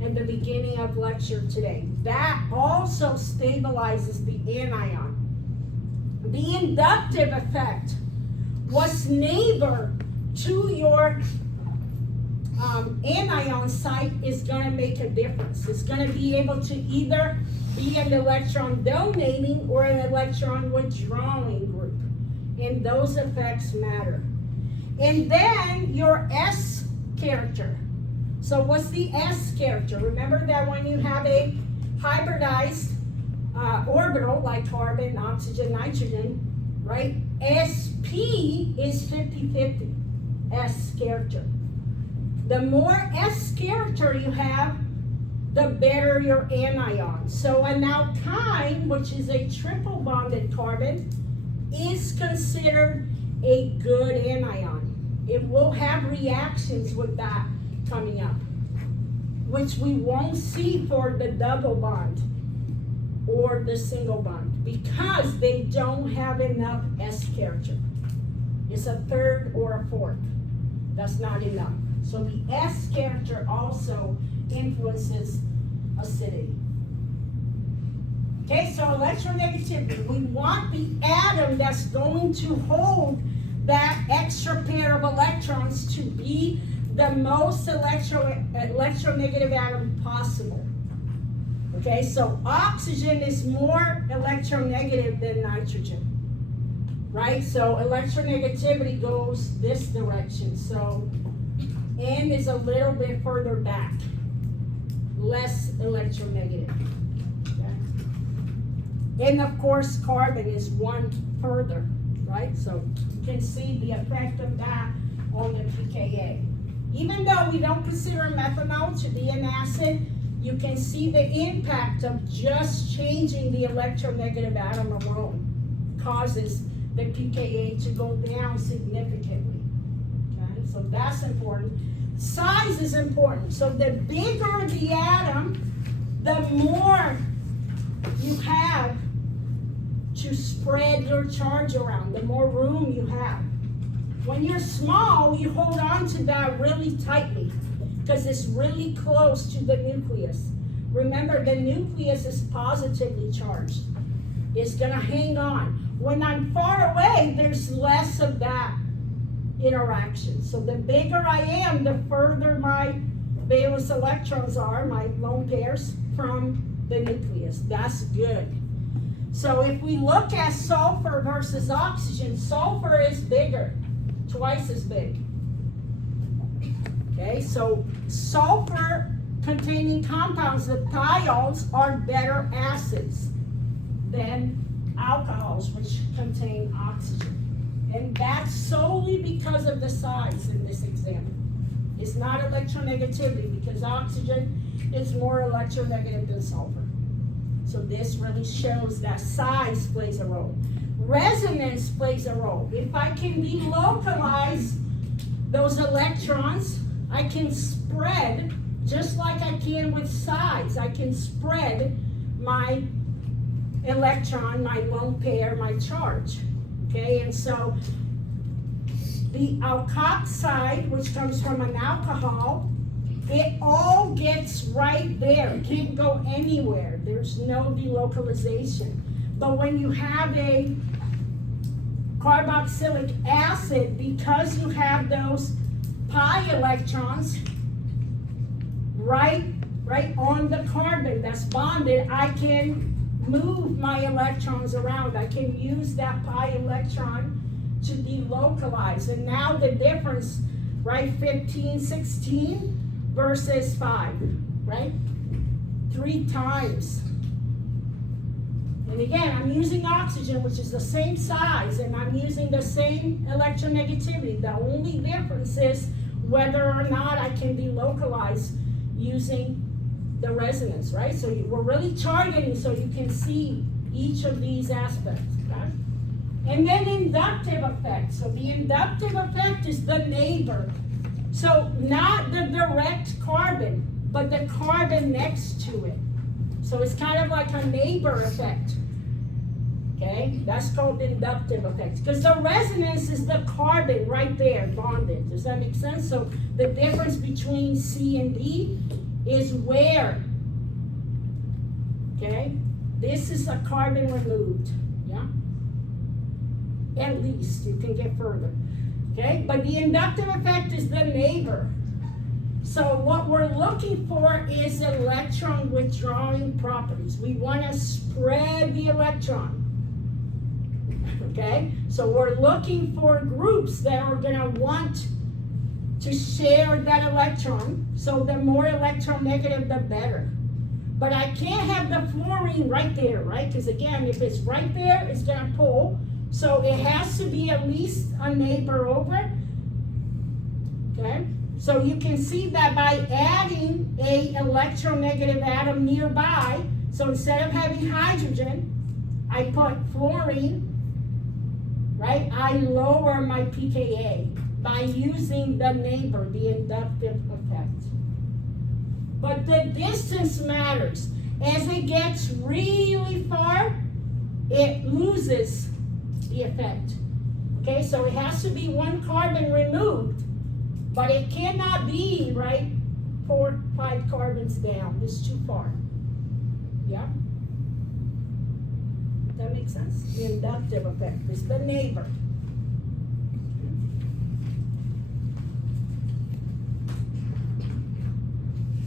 in the beginning of lecture today, that also stabilizes the anion. The inductive effect, what's neighbor to your anion site is going to make a difference. It's going to be able to either be an electron donating or an electron withdrawing group. And those effects matter. And then your S character. So what's the S character? Remember that when you have a hybridized orbital like carbon, oxygen, nitrogen, right? SP is 50-50, S character. The more S character you have, the better your anion. So an alkyne, which is a triple bonded carbon, is considered a good anion. It will have reactions with that coming up, which we won't see for the double bond or the single bond because they don't have enough S character. It's a third or a fourth. That's not enough. So the S character also influences acidity. Okay, so electronegativity. We want the atom that's going to hold that extra pair of electrons to be the most electronegative atom possible. Okay, so oxygen is more electronegative than nitrogen, right? So electronegativity goes this direction. So N is a little bit further back, less electronegative. Okay? And of course, carbon is one further, right? So you can see the effect of that on the pKa. Even though we don't consider methanol to be an acid, you can see the impact of just changing the electronegative atom alone causes the pKa to go down significantly. Okay, so that's important. Size is important. So the bigger the atom, the more you have to spread your charge around, the more room you have. When you're small, you hold on to that really tightly because it's really close to the nucleus. Remember, the nucleus is positively charged. It's going to hang on. When I'm far away, there's less of that interaction. So the bigger I am, the further my valence electrons are, my lone pairs, from the nucleus. That's good. So if we look at sulfur versus oxygen, sulfur is bigger, twice as big. Okay, so sulfur containing compounds, the thiols, are better acids than alcohols, which contain oxygen. And that's solely because of the size in this example. It's not electronegativity because oxygen is more electronegative than sulfur. So this really shows that size plays a role. Resonance plays a role. If I can delocalize those electrons, I can spread, just like I can with size, I can spread my electron, my lone pair, my charge. Okay, and so the alkoxide, which comes from an alcohol, it all gets right there. It can't go anywhere. There's no delocalization. But when you have a carboxylic acid, because you have those pi electrons right right, on the carbon that's bonded, I can move my electrons around. I can use that pi electron to delocalize. And now the difference, right, 15, 16 versus 5, right? 3 times. And again, I'm using oxygen, which is the same size, and I'm using the same electronegativity. The only difference is whether or not I can delocalize using the resonance, right? So we're really targeting so you can see each of these aspects, okay? And then inductive effect. So the inductive effect is the neighbor. So not the direct carbon, but the carbon next to it. So it's kind of like a neighbor effect. Okay, that's called inductive effect. Because the resonance is the carbon right there, bonded. Does that make sense? So the difference between C and D is where. Okay, this is a carbon removed. Yeah, at least you can get further. Okay, but the inductive effect is the neighbor. So what we're looking for is electron withdrawing properties. We want to spread the electron. Okay, so we're looking for groups that are going to want to share that electron. So the more electronegative, the better. But I can't have the fluorine right there, right? Because again, if it's right there, it's going to pull. So it has to be at least a neighbor over. Okay, so you can see that by adding a electronegative atom nearby, so instead of having hydrogen, I put fluorine, right? I lower my pKa by using the neighbor, the inductive effect. But the distance matters. As it gets really far, it loses the effect. Okay, so it has to be 1 carbon removed, but it cannot be, right, 4, 5 carbons down. It's too far. Yeah? That makes sense? The inductive effect is the neighbor.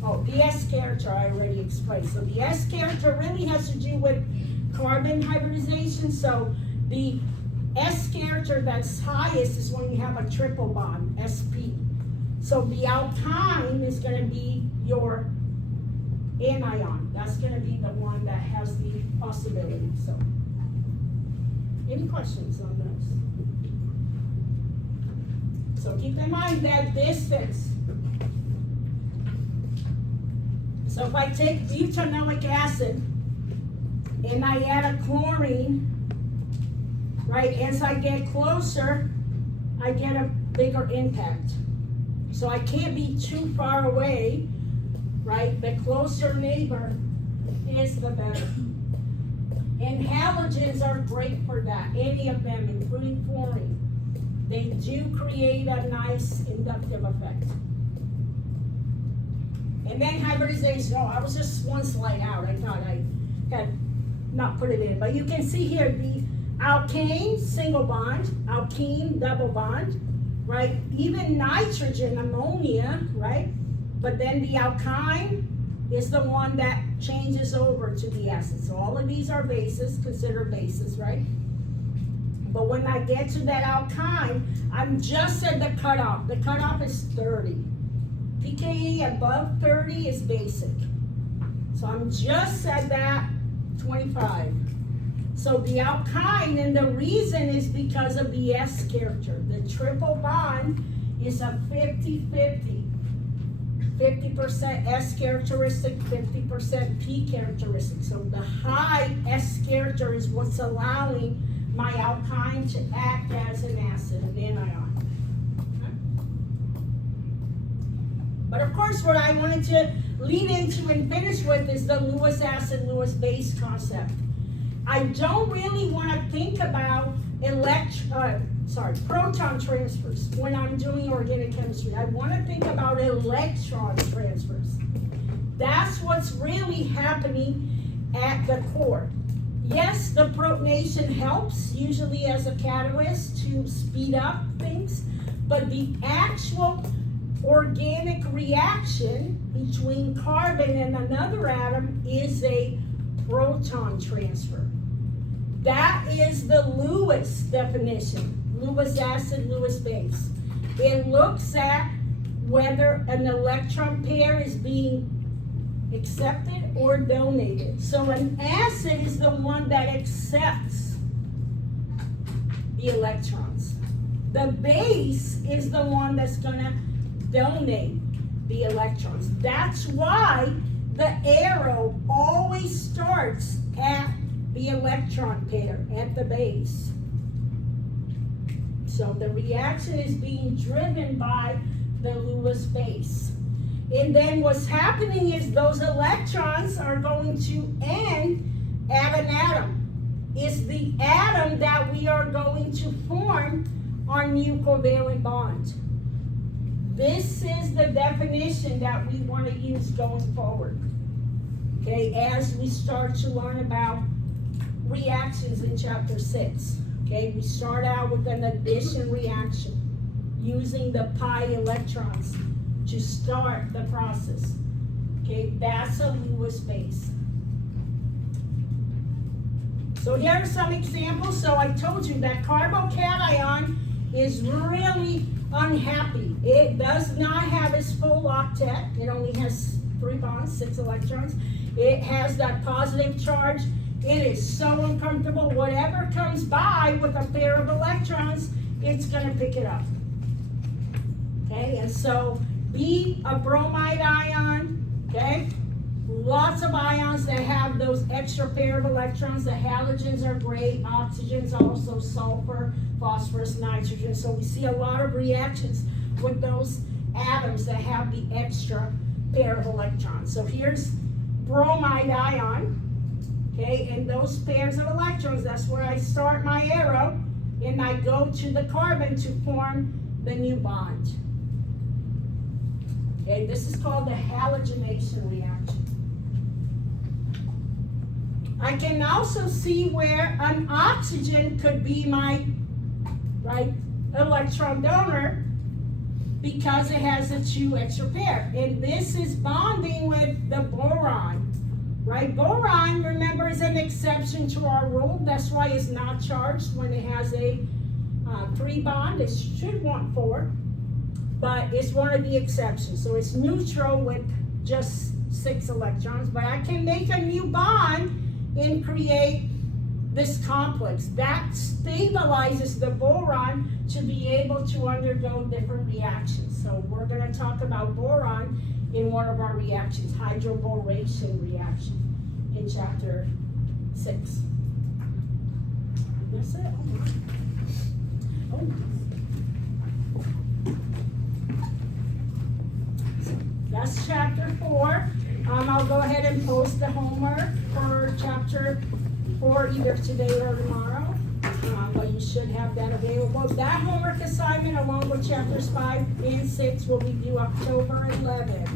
Oh, the S character I already explained. So the S character really has to do with carbon hybridization. So the S character that's highest is when you have a triple bond, sp. So the alkyne is going to be your anion. That's going to be the one that has the possibility. So, any questions on those? So keep in mind that this fits. So if I take butanoic acid and I add a chlorine, right, as I get closer, I get a bigger impact. So I can't be too far away, right? The closer neighbor is the better. And halogens are great for that, any of them, including fluorine. They do create a nice inductive effect. And then hybridization, oh, I was just one slide out. I thought I had not put it in. But you can see here the alkane, single bond, alkene, double bond, right? Even nitrogen, ammonia, right? But then the alkyne is the one that changes over to the acid. So all of these are bases, considered bases, right? But when I get to that alkyne, I'm just at the cutoff. The cutoff is 30. pKa above 30 is basic. So I'm just at that 25. So the alkyne, and the reason is because of the S character. The triple bond is a 50-50. 50% S characteristic, 50% P characteristic. So the high S character is what's allowing my alkyne to act as an acid, an anion. Okay. But of course, what I wanted to lead into and finish with is the Lewis acid, Lewis base concept. I don't really want to think about proton transfers when I'm doing organic chemistry. I want to think about electron transfers. That's what's really happening at the core. Yes, the protonation helps, usually as a catalyst to speed up things, but the actual organic reaction between carbon and another atom is a proton transfer. That is the Lewis definition, Lewis acid, Lewis base. It looks at whether an electron pair is being accepted or donated. So an acid is the one that accepts the electrons. The base is the one that's gonna donate the electrons. That's why the arrow always starts at the electron pair, at the base. So the reaction is being driven by the Lewis base. And then what's happening is those electrons are going to end at an atom. It's the atom that we are going to form our new covalent bond. This is the definition that we want to use going forward. Okay, as we start to learn about reactions in chapter 6. Okay, we start out with an addition reaction using the pi electrons to start the process. Okay, that's a Lewis base. So here are some examples. So I told you that carbocation is really unhappy. It does not have its full octet. It only has 3 bonds, 6 electrons. It has that positive charge. It is so uncomfortable. Whatever comes by with a pair of electrons, it's gonna pick it up. Okay, and so be a bromide ion, okay? Lots of ions that have those extra pair of electrons. The halogens are great, oxygens also, sulfur, phosphorus, nitrogen. So we see a lot of reactions with those atoms that have the extra pair of electrons. So here's bromide ion, okay? And those pairs of electrons, that's where I start my arrow, and I go to the carbon to form the new bond. Okay, this is called the halogenation reaction. I can also see where an oxygen could be my electron donor because it has a 2 extra pair. And this is bonding with the boron, right? Boron, remember, is an exception to our rule. That's why it's not charged when it has a 3 bond. It should want 4. But it's one of the exceptions. So it's neutral with just 6 electrons, but I can make a new bond and create this complex. That stabilizes the boron to be able to undergo different reactions. So we're gonna talk about boron in one of our reactions, hydroboration reaction, in chapter 6. That's it. Oh. That's chapter 4. I'll go ahead and post the homework for chapter 4 either today or tomorrow. But you should have that available. That homework assignment along with chapters 5 and 6 will be due October 11th.